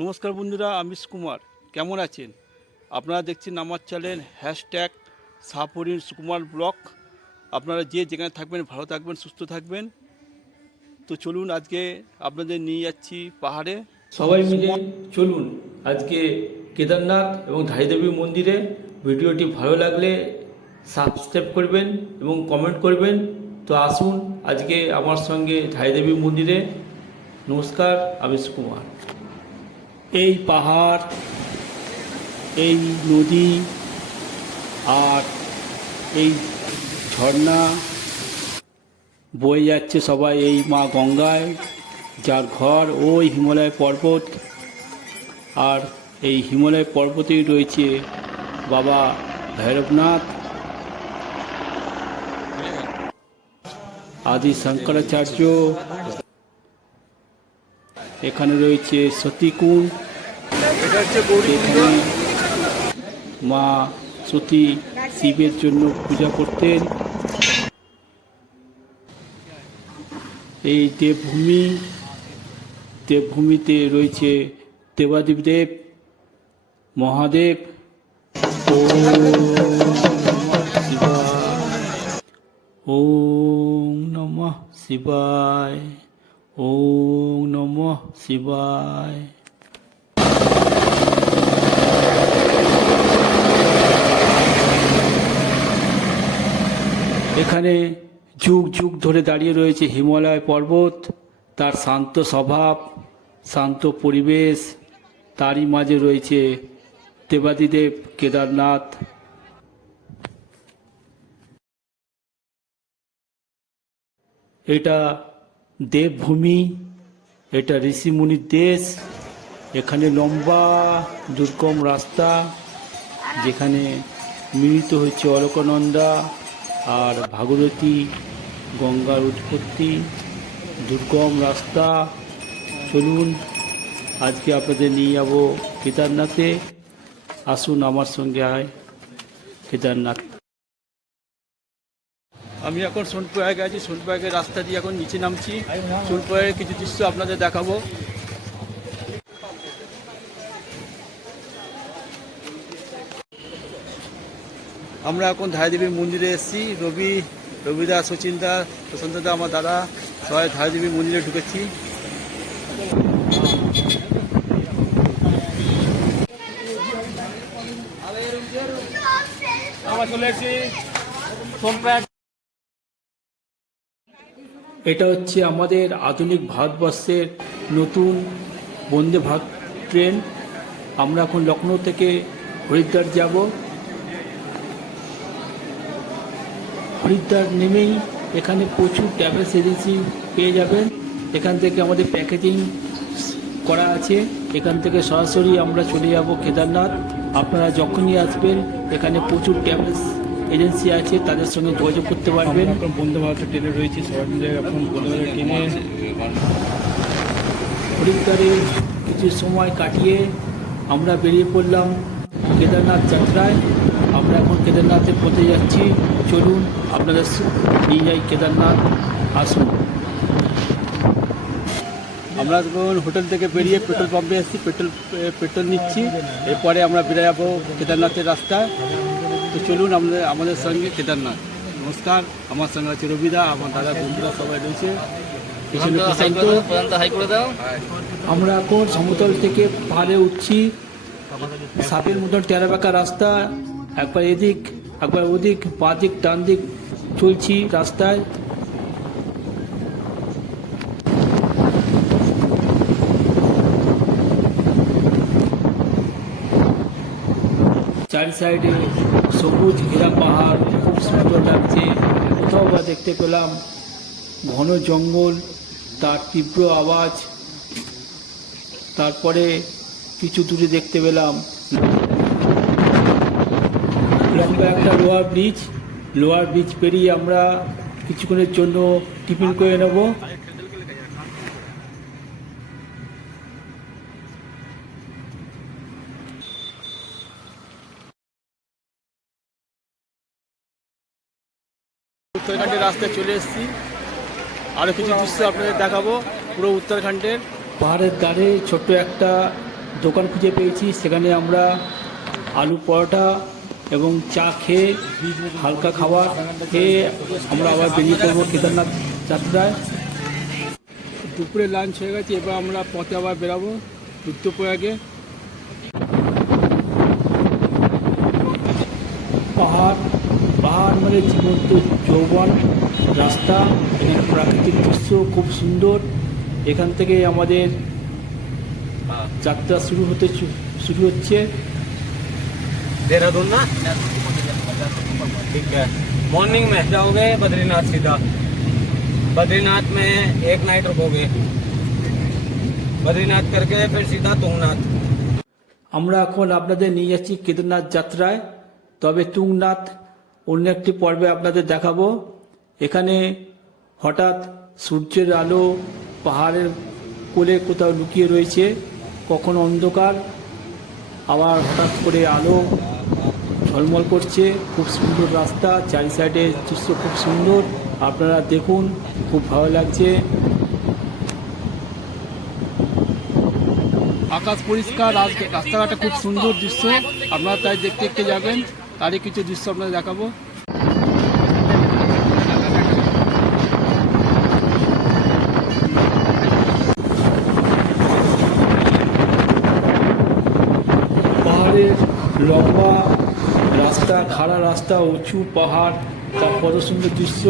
নমস্কার বন্ধুরা, আমিষ কুমার। কেমন আছেন? আপনারা দেখছেন আমার চ্যানেল হ্যাশট্যাগ সাপুরিন সুকুমার ব্লগ। আপনারা যে যেখানে থাকবেন ভালো থাকবেন, সুস্থ থাকবেন। তো চলুন, আজকে আপনাদের নিয়ে যাচ্ছি পাহাড়ে। সবাই মিলে চলুন আজকে কেদারনাথ এবং ধাইদেবী মন্দিরে। ভিডিওটি ভালো লাগলে সাবস্ক্রাইব করবেন এবং কমেন্ট করবেন। তো আসুন আজকে আমার সঙ্গে ধাইদেবী মন্দিরে। নমস্কার, আমিষ কুমার। এই পাহাড়, এই নদী আর এই ঝর্ণা বয়ে যাচ্ছে সবাই এই মা গঙ্গায়, যার ঘর ওই হিমালয় পর্বত। আর এই হিমালয় পর্বতেই রয়েছে বাবা ভৈরবনাথ, আদি শঙ্করাচার্য। এখানে রয়েছে সতীকুণ্ড, এখানে মা সতী শিবের জন্য পূজা করতেন। এই দেবভূমিতে রয়েছে দেবাদিদেব মহাদেব। ওম নমঃ শিবায়, ওম নমঃ শিবায়। এখানে যুগ যুগ ধরে দাঁড়িয়ে রয়েছে হিমালয় পর্বত, তার শান্ত স্বভাব, শান্ত পরিবেশ। তারই মাঝে রয়েছে দেবাদিদেব কেদারনাথ। এটা দেবভূমি, এটা ঋষিমুনির দেশ। এখানে লম্বা দুর্গম রাস্তা, যেখানে মিলিত হচ্ছে অলকনন্দা আর ভাগীরথী গঙ্গার উৎপত্তি। দুর্গম রাস্তা। চলুন আজকে আপনাদের নিয়ে যাব কেদারনাথে। আসুন আমার সঙ্গে আয় কেদারনাথ। আমি এখন সোনপ্রয়াগে আছি। সোনপ্রয়াগের রাস্তা দিয়ে এখন নিচে নামছি। সোনপ্রয়াগের কিছু দৃশ্য আপনাদের দেখাবো। আমরা এখন ধাইদেবী মন্দিরে এসেছি। রবিদা, সচিনদা, প্রশান্তদা, আমার দাদা, সবাই ধাইদেবী মন্দিরে ঢুকেছি। আমরা চলে এসেছি সোনপ্রয়াগ। এটা হচ্ছে আমাদের আধুনিক ভারতবর্ষের নতুন বন্দে ভারত ট্রেন। আমরা এখন লখনৌ থেকে হরিদ্বার যাব। হরিদ্বার নেমেই এখানে প্রচুর ট্রাভেলস এজেন্সি পেয়ে যাবেন। এখান থেকে আমাদের প্যাকেজিং করা আছে। এখান থেকে সরাসরি আমরা চলে যাব কেদারনাথ। আপনারা যখনই আসবেন এখানে প্রচুর ট্রাভেলস এজেন্সি আছে, তাদের সঙ্গে যোগাযোগ করতে পারবেন। এখন বন্দে ভারত ট্রেনে রয়েছে, সবাই মিলে এখন বন্দে ভারত ট্রেনে হরিদ্বারে কিছু সময় কাটিয়ে আমরা বেরিয়ে পড়লাম কেদারনাথ যাত্রায়। আমরা এখন কেদারনাথে পৌঁছে যাচ্ছি। চলুন আপনাদের নিয়ে যাই কেদারনাথ। আসুন। আমরা হোটেল থেকে বেরিয়ে পেট্রোল পাম্পে এসেছি, পেট্রোল নিচ্ছি। এরপরে আমরা বেরিয়ে যাবো কেদারনাথের রাস্তায়। তো চলুন আমাদের সঙ্গে কেদারনাথ। নমস্কার, আমার সঙ্গে আছে রবিদা, আমার দাদা, বন্ধুরা সবাই রয়েছে। আমরা এখন সমতল থেকে পাহাড়ে উঠছি। সাপের মতন টেরা বাঁকা রাস্তা, একবার এদিক একবার ওদিক, বাঁ দিক ডান দিক চলছি রাস্তায়। চারি সাইডে সবুজ ঘেরা পাহাড়, খুব সুন্দর লাগছে। কোথাও বা দেখতে পেলাম ঘন জঙ্গল, তার তীব্র আওয়াজ। তারপরে কিছু দূরে দেখতে পেলাম লম্বা একটা লোয়ার ব্রিজ পেরিয়ে আমরা কিছুক্ষণের জন্য টিফিন করে নেব। উত্তরাখণ্ডের রাস্তায় চলে এসেছি। আরও কিছু দৃশ্য আপনাদের দেখাবো পুরো উত্তরাখণ্ডের। পাহাড়ের ধারে ছোট্ট একটা দোকান খুঁজে পেয়েছি, সেখানে আমরা আলু পরোটা এবং চা খেয়ে হালকা খাবার খেয়ে আমরা আবার বেরিয়ে পড়বো কেদারনাথ যাত্রায়। দুপুরে লাঞ্চ হয়ে গেছে, এবার আমরা পথে আবার বেরাবো রুদ্রপ্রয়াগে। পাহাড় পাহাড় মানে জীবন্ত যৌবন রাস্তা, এখানে প্রাকৃতিক দৃশ্য খুব সুন্দর। এখান থেকে আমাদের যাত্রা শুরু হচ্ছে। देहरादून ना ठीक है। मॉर्निंग में जाओगे बद्रीनाथ सीधा, बद्रीनाथ में एक नाइट रुकोगे, बद्रीनाथ करके फिर सीधा तुंगनाथ। আমরা এখন আপনাদের নিয়ে যাচ্ছি কেদারনাথ যাত্রায়, তবে তুংনাথ অন্য একটি পর্বে আপনাদের দেখাবো। এখানে হঠাৎ সূর্যের আলো পাহাড়ের কোলে কোথাও লুকিয়ে রয়েছে, কখনো অন্ধকার আবার হঠাৎ করে আলো ঝলমল করছে। খুব সুন্দর রাস্তা, চারি সাইডে দৃশ্য খুব সুন্দর, আপনারা দেখুন, খুব ভালো লাগছে। আকাশ পরিষ্কার, রাস্তাঘাটে খুব সুন্দর দৃশ্য, আপনারা তাই দেখতে দেখতে যাবেন। তারই কিছু দৃশ্য আপনাদের দেখাবো। পাহাড়ের লম্বা রাস্তা, খাড়া রাস্তা, উঁচু পাহাড়, তার কত সুন্দর দৃশ্য।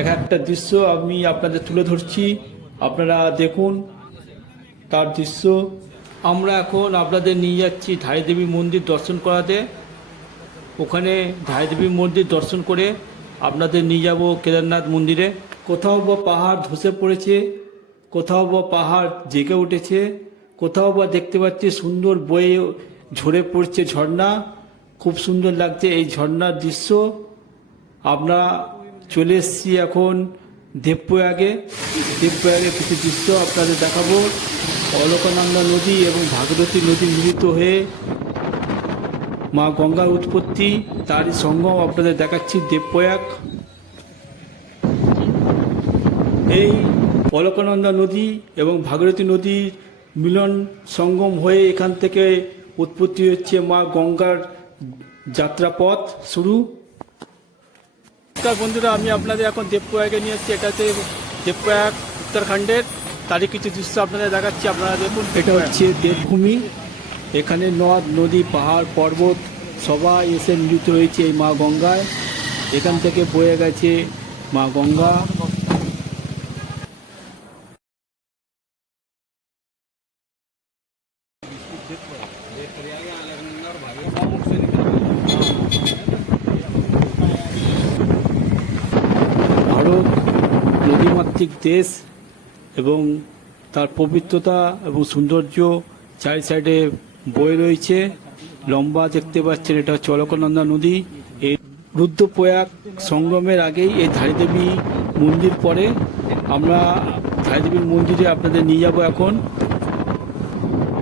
এক একটা দৃশ্য আমি আপনাদের তুলে ধরছি, আপনারা দেখুন তার দৃশ্য। আমরা এখন আপনাদের নিয়ে যাচ্ছি ধাইদেবী মন্দির দর্শন করাতে। ওখানে ধাইদেবী মন্দির দর্শন করে আপনাদের নিয়ে যাব কেদারনাথ মন্দিরে। কোথাও বা পাহাড় ধসে পড়েছে, কোথাও বা পাহাড় জেগে উঠেছে, কোথাও বা দেখতে পাচ্ছি সুন্দর বয়ে ঝরে পড়ছে ঝর্ণা, খুব সুন্দর লাগছে এই ঝর্ণার দৃশ্য। আমরা চলে এসেছি এখন দেবপ্রয়াগে কিছু দৃশ্য আপনাদের দেখাবো। অলকানন্দা নদী এবং ভাগীরথী নদী মিলিত হয়ে মা গঙ্গার উৎপত্তি, তারই সঙ্গম আপনাদের দেখাচ্ছি দেবপ্রয়াগ। এই অলকানন্দা নদী এবং ভাগীরথী নদীর মিলন সঙ্গম হয়ে এখান থেকে উৎপত্তি হচ্ছে মা গঙ্গার যাত্রাপথ শুরু। বন্ধুরা, আমি আপনাদের এখন দেবপ্রয়াগে নিয়ে এসেছি। এটা হচ্ছে দেবপ্রয়াগ উত্তরাখণ্ডের, তারই কিছু দৃশ্য আপনাদের দেখাচ্ছি, আপনারা দেখুন। এটা হচ্ছে দেবভূমি, এখানে নদ নদী পাহাড় পর্বত সবাই এসে মিলিত হয়েছে এই মা গঙ্গায়। এখান থেকে বয়ে গেছে মা গঙ্গা। ভারত নদীমাতৃক দেশ এবং তার পবিত্রতা এবং সৌন্দর্য চারি সাইডে বয়ে রয়েছে। লম্বা দেখতে পাচ্ছেন, এটা হচ্ছে অলকানন্দা নদী। এই রুদ্রপ্রয়াগ সঙ্গমের আগেই এই ধাইদেবী মন্দির পড়ে। আমরা ধাইদেবীর মন্দিরে আপনাদের নিয়ে যাব এখন।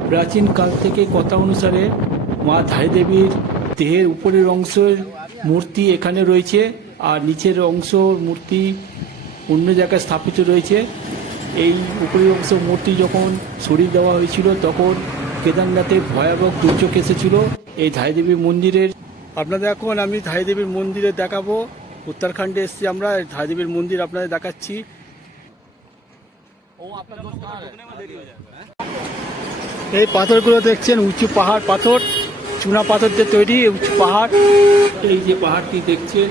প্রাচীনকাল থেকে কথা অনুসারে মা ধাইদেবীর দেহের উপরের অংশের মূর্তি এখানে রয়েছে, আর নিচের অংশ মূর্তি অন্য জায়গায় স্থাপিত রয়েছে। এই উপরের অংশ মূর্তি যখন সরিয়ে দেওয়া হয়েছিল, তখন কেদারনাথে ভয়াবহ দুর্যোগ এসেছিল এই ধাইদেবী মন্দিরের। আপনাদের এখন আমি ধাইদেবীর মন্দিরে দেখাবো। উত্তরাখণ্ডে এসেছি আমরা, ধাইদেবীর মন্দির আপনাদের দেখাচ্ছি। এই পাথরগুলো দেখছেন, উঁচু পাহাড় পাথর, চুনা পাথর দিয়ে তৈরি উঁচু পাহাড়। এই যে পাহাড়টি দেখছেন,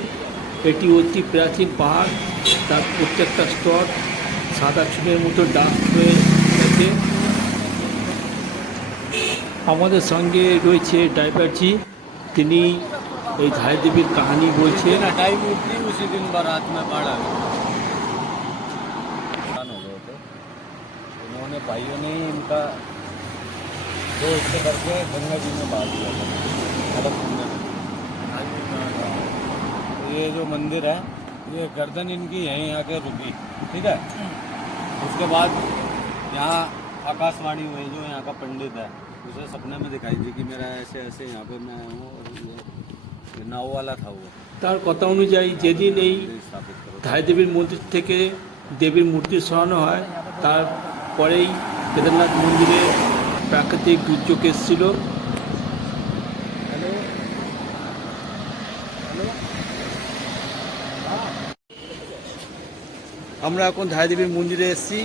এটি অতি প্রাচীন পাহাড়, তার প্রত্যেকটা স্তর সাদা চুনের মতো ডাক হয়ে গেছে। আমাদের সঙ্গে রয়েছে ড্রাইভারজি, তিনি এই ধাইদেবীর কাহিনী বলছেন। उसी दिन बारात में बाढ़ आ गई, उन्होंने भाइयों ने इनका दो हिस्से करके गंगा जी में बांध दिया था, अलग कुंड में। ये जो मंदिर है, ये गर्दन इनकी यहीं आके रुकी, ठीक है। उसके बाद यहाँ आकाशवाणी हुई, जो यहाँ का पंडित है, उसे सपने में दिखाई दी कि मेरा ऐसे ऐसे यहाँ पे मैं हूँ, और ये नाव वाला था वो। তার কথা অনুযায়ী যেদিন এই ধাইদেবীর মন্দির থেকে দেবীর মূর্তি সরানো হয়, তারপরেই কেদারনাথ মন্দিরে প্রাকৃতিক দুর্যোগ এসেছিল। আমরা এখন ধারাদেবীর মন্দিরে এসেছি।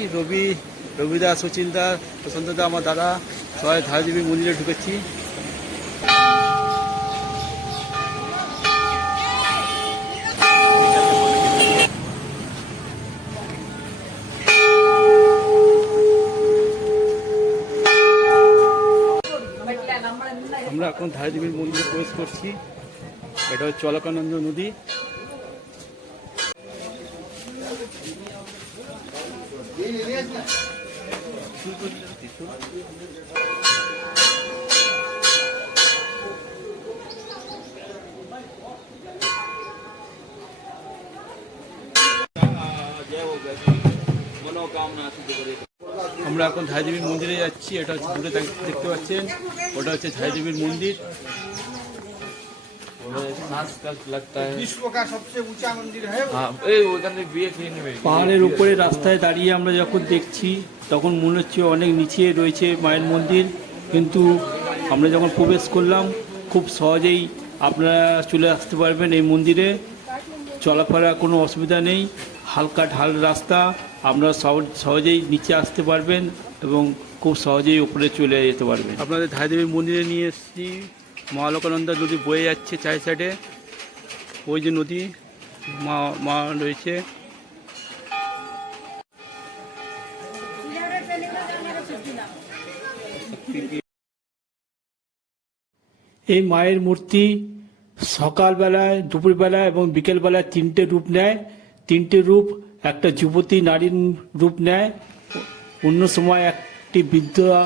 রবিদা, সচিনদা, প্রশান্তদা, আমার দাদা সবাই ধারাদেবীর মন্দিরে ঢুকেছি। আমরা এখন ধারাদেবীর মন্দিরে প্রবেশ করছি। এটা হচ্ছে অলকানন্দ নদী। আমরা এখন ধারাদেবীর মন্দিরে যাচ্ছি। এটা হচ্ছে দূরে দেখতে পাচ্ছেন, ওটা হচ্ছে ধারাদেবীর মন্দির। विश्व का सबसे ऊंचा मंदिर है वो। পাহাড়ের উপরে রাস্তায় দাঁড়িয়ে আমরা যখন দেখছি তখন মনে হচ্ছে অনেক নিচে রয়েছে মায়ের মন্দির, কিন্তু আমরা যখন প্রবেশ করলাম খুব সহজেই আপনারা চলে আসতে পারবেন এই মন্দিরে। চলাফেরা কোনো অসুবিধা নেই, হালকা ঢাল রাস্তা, আপনারা সহজেই নিচে আসতে পারবেন এবং খুব সহজেই উপরে চলে যেতে পারবেন। আপনাদের ধারাদেবীর মন্দিরে নিয়ে এসেছি। মা অলকানন্দা নদী বয়ে যাচ্ছে চার সাইডে, ওই যে নদী মা রয়েছে। এই মায়ের মূর্তি সকালবেলায়, দুপুরবেলা এবং বিকেলবেলায় তিনটে রূপ নেয়। তিনটে রূপ, একটা যুবতী নারীর রূপ নেয়, অন্য সময় একটি বিধবা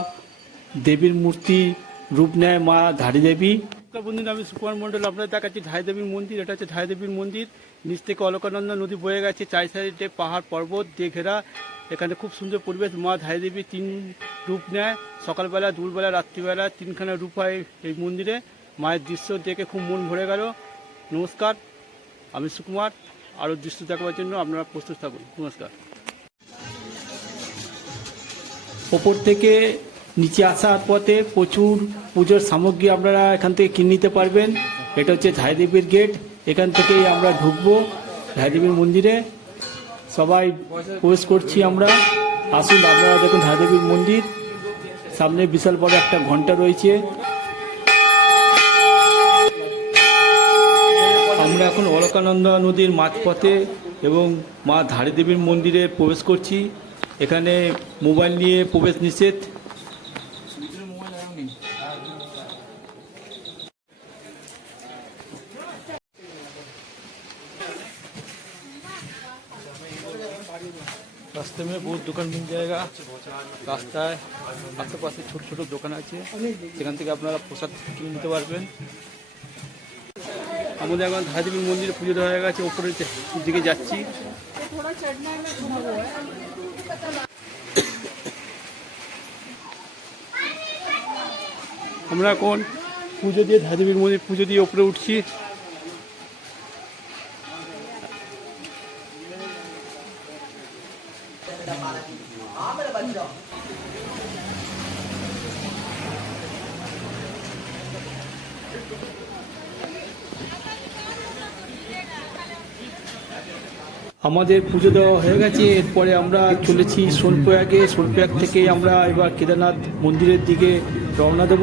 দেবীর মূর্তি রূপ নেয় মা ধারী দেবী। বন্ধুরা, আমি সুকুমার মণ্ডল আপনাদের দেখাচ্ছি ধারীদেবীর মন্দির। এটা হচ্ছে ধারীদেবীর মন্দির। নিচ থেকে অলকানন্দা নদী বয়ে গেছে, চার সাইডে পাহাড় পর্বত দিয়ে ঘেরা। এখানে খুব সুন্দর পরিবেশ। মা ধারীদেবী তিন রূপ নেয়, সকালবেলা, দুপুরবেলা, রাত্রিবেলা তিনখানা রূপ হয় এই মন্দিরে। মায়ের দৃশ্য দেখে খুব মন ভরে গেল। নমস্কার, আমি সুকুমার। আরও দৃশ্য দেখাবার জন্য আপনারা প্রস্তুত থাকুন। নমস্কার। ওপর থেকে নিচে আসার পথে প্রচুর পুজোর সামগ্রী আপনারা এখান থেকে কিনে নিতে পারবেন। এটা হচ্ছে ধারীদেবীর গেট, এখান থেকেই আমরা ঢুকবো ধারীদেবীর মন্দিরে। সবাই প্রবেশ করছি আমরা। আসুন, আপনারা দেখুন ধারীদেবীর মন্দির। সামনে বিশাল বড় একটা ঘন্টা রয়েছে। আমরা এখন অলকানন্দা নদীর মাঝপথে এবং মা ধারীদেবীর মন্দিরে প্রবেশ করছি। এখানে মোবাইল নিয়ে প্রবেশ নিষেধ। रास्ते में बहुत दुकान मिल जाएगा। রাস্তায় আশেপাশে ছোট ছোট দোকান আছে, সেখান থেকে আপনারা প্রসাদ কিনে নিতে পারবেন। আমাদের এখন ধারীদেবীর মন্দিরে পুজো দেওয়া হয়ে গেছে, ওপরের দিকে যাচ্ছি। আমরা এখন পুজো দিয়ে ধারীদেবীর মন্দির পুজো দিয়ে ওপরে উঠছি। আমাদের পুজো দেওয়া হয়ে গেছে। এরপরে আমরা চলেছি সোনপ্রয়াগে। সোনপ্রয়াগ থেকে আমরা এবার কেদারনাথ মন্দিরের দিকে রওনা দেব।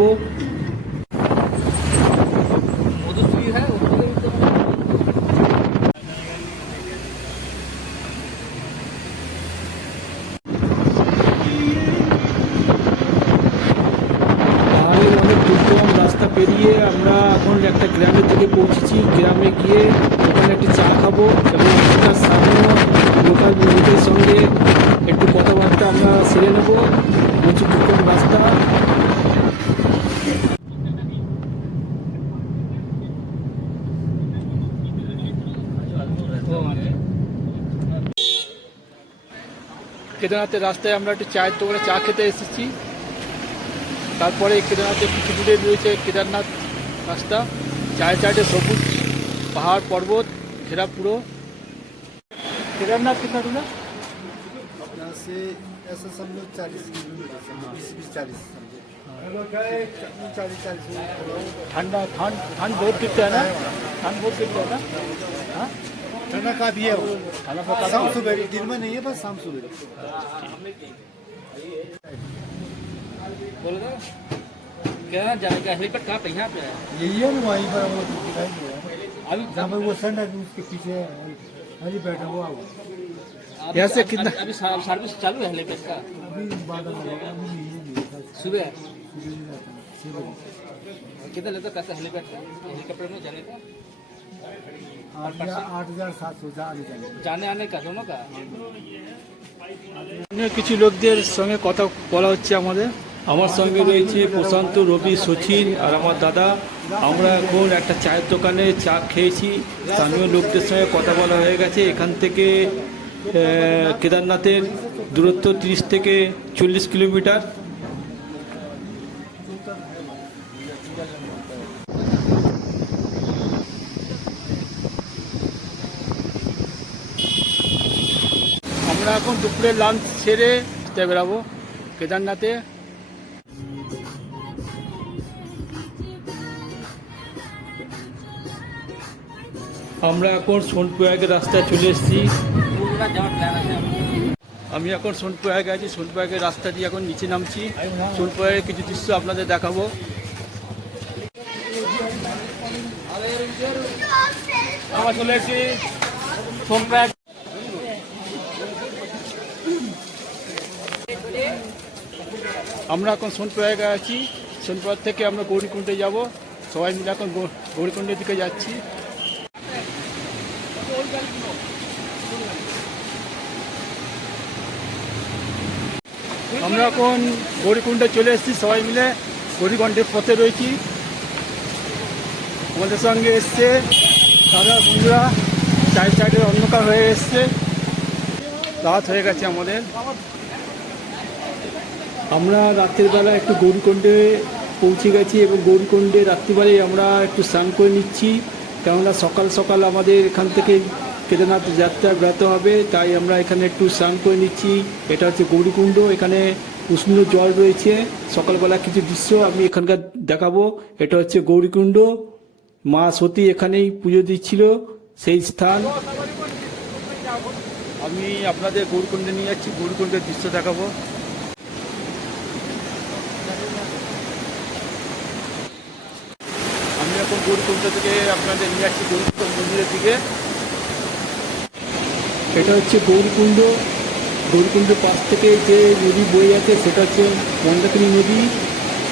পাহাড়ের অনেক দুর্গম রাস্তা পেরিয়ে আমরা এখন একটা গ্রামের দিকে পৌঁছেছি। গ্রামে গিয়ে ওখানে একটি চা খাবো এবং তার স্থানীয় লোকাল লোকের সঙ্গে একটু কথাবার্তা আমরা সেরে নেব। প্রচুর দুর্গম রাস্তা। কেদারনাথের রাস্তায় আমরা একটু চায়ের দোকানে চা খেতে এসেছি। তারপরে কেদারনাথের কিছু দূরে রয়েছে কেদারনাথ রাস্তা। চায়ের চাইডে সবুজ পাহাড় পর্বত ঘেরা পুরো। केदारनाथ कितना दूर है? यहाँ से ऐसा समझो 40 किलोमीटर, 20-40 समझो। ठंडा ठंड बहुत गिरता है ना, ठंड बहुत गिरता है ना। हाँ ठंडा का भी है वो, ठंडा का शाम सुबह, दिन में नहीं है, बस शाम सुबह। बोलो ना क्या जाने का हेलीपैड कहाँ पे यहाँ पे है यही है ना, वहीं पर वो दिखाई दे रहा है। अभी जहाँ पर वो संडा है उसके पीछे हरी बैठा हुआ वो। अभी- यहाँ से कितना- अभी सर्विस चालू है हेलीपैड का अभी बादल लगा, अभी नहीं है, नहीं है। सुबह सुबह नहीं जाता है, 6 बजे। कितना लेता है पैसा हेलीपैड का हेलीकॉप्टर में जाने का 8,700 आने जाने। जाने आने का दोनों का অন্য কিছু লোকদের সঙ্গে কথা বলা হচ্ছে আমাদের। আমার সঙ্গে রয়েছে প্রশান্ত, রবি, সচিন আর আমার দাদা। আমরা এখন একটা চায়ের দোকানে চা খেয়েছি, স্থানীয় লোকদের সঙ্গে কথা বলা হয়ে গেছে। এখান থেকে কেদারনাথের দূরত্ব 30 থেকে 40 কিলোমিটার। আমরা এখন দুপুরের লাঞ্চ সেরে বেরাবো কেদারনাথে। আমরা এখন সোনপ্রয়াগের রাস্তায় চলে এসেছি। पूरा जाओ प्लान है আমি এখন সোনপ্রয়াগে আছি, সোনপ্রয়াগের রাস্তা দিয়ে এখন নিচে নামছি। সোনপ্রয়াগের কিছু দৃশ্য আপনাদের দেখাবো। আমরা চলে এসেছি সোনপ্রয়াগ। আমরা এখন সোনপ্রয়াগে আছি। সোনপ্রয়াগ থেকে আমরা গৌরীকুণ্ডে যাব। সবাই মিলে এখন গৌরীকুণ্ডের দিকে যাচ্ছি। আমরা এখন গৌরীকুণ্ডে চলে এসেছি, সবাই মিলে গৌরীকুণ্ডের পথে রয়েছি। আমাদের সঙ্গে এসছে দাদা বন্ধুরা, চায়ের সাইডের অন্ধকার হয়ে এসছে, রাত হয়ে গেছে আমাদের। আমরা রাতের বেলা একটু গৌরীকুণ্ডে পৌঁছে গেছি এবং গৌরীকুণ্ডে রাত্রিবেলায় আমরা একটু স্নান করে নিচ্ছি, কেননা সকাল সকাল আমাদের এখান থেকে কেদারনাথ যাত্রা বেরোতে হবে, তাই আমরা এখানে একটু স্নান করে নিচ্ছি। এটা হচ্ছে গৌরীকুণ্ড, এখানে উষ্ণ জল রয়েছে। সকালবেলা কিছু দৃশ্য আমি এখানকার দেখাবো। এটা হচ্ছে গৌরীকুণ্ড, মা সতী এখানেই পুজো দিচ্ছিল, সেই স্থান। আমি আপনাদের গৌরীকুণ্ডে নিয়ে যাচ্ছি, গৌরীকুণ্ডের দৃশ্য দেখাবো। আমি এখন গৌরীকুণ্ড থেকে আপনাদের নিয়ে যাচ্ছি গৌরীকুণ্ড মন্দিরের দিকে। এটা হচ্ছে গৌরীকুণ্ড। গৌরীকুণ্ডের পাশ থেকে যে নদী বয়ে আছে সেটা হচ্ছে মন্দাকিনী নদী।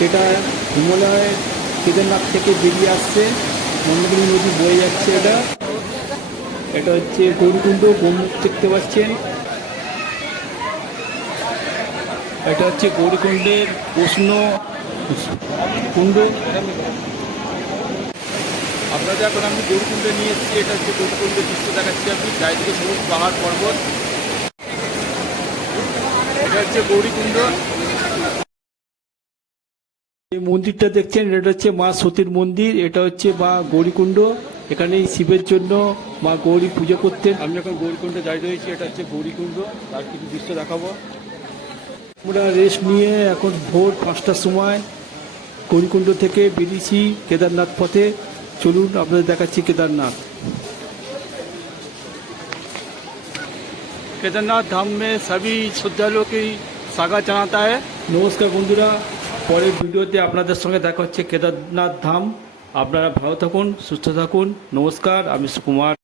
এটা হিমালয় কেদারনাথ থেকে বেরিয়ে আসছে, মন্দাকিনী নদী বয়ে যাচ্ছে। এটা হচ্ছে গৌরীকুণ্ড, গোমুখ দেখতে পাচ্ছেন। এটা হচ্ছে গৌরীকুণ্ডের উষ্ণ কুণ্ড। আপনাদের এখন আমি গৌরীকুণ্ডে নিয়ে এসেছি। এটা হচ্ছে গৌরীকুণ্ডের দৃশ্য দেখাচ্ছি আমি, চারিদিকে সবুজ পাহাড় পর্বত। এটা হচ্ছে গৌরীকুণ্ড। এই মন্দিরটা দেখছেন, এটা হচ্ছে মা সতীর মন্দির। এটা হচ্ছে মা গৌরীকুণ্ড, এখানে শিবের জন্য মা গৌরী পুজো করতেন। আমি এখন গৌরীকুণ্ডে দাঁড়িয়ে রয়েছি। এটা হচ্ছে গৌরীকুণ্ড, তার কিছু দৃশ্য দেখাবো। আমরা রেস্ট নিয়ে এখন ভোর 5টার সময় गौरीकुंड থেকে বেরিয়েছি কেদারনাথ পথে। চলুন আপনাদের দেখাচ্ছি কেদারনাথ। केदारनाथ धाम में सभी श्रद्धालुओं की स्वागत জানাता है। নমস্কার বন্ধুরা, পরের ভিডিওতে আপনাদের সঙ্গে দেখা হচ্ছে কেদারনাথ ধাম। আপনারা ভালো থাকুন, সুস্থ থাকুন। নমস্কার, আমি সুকুমার।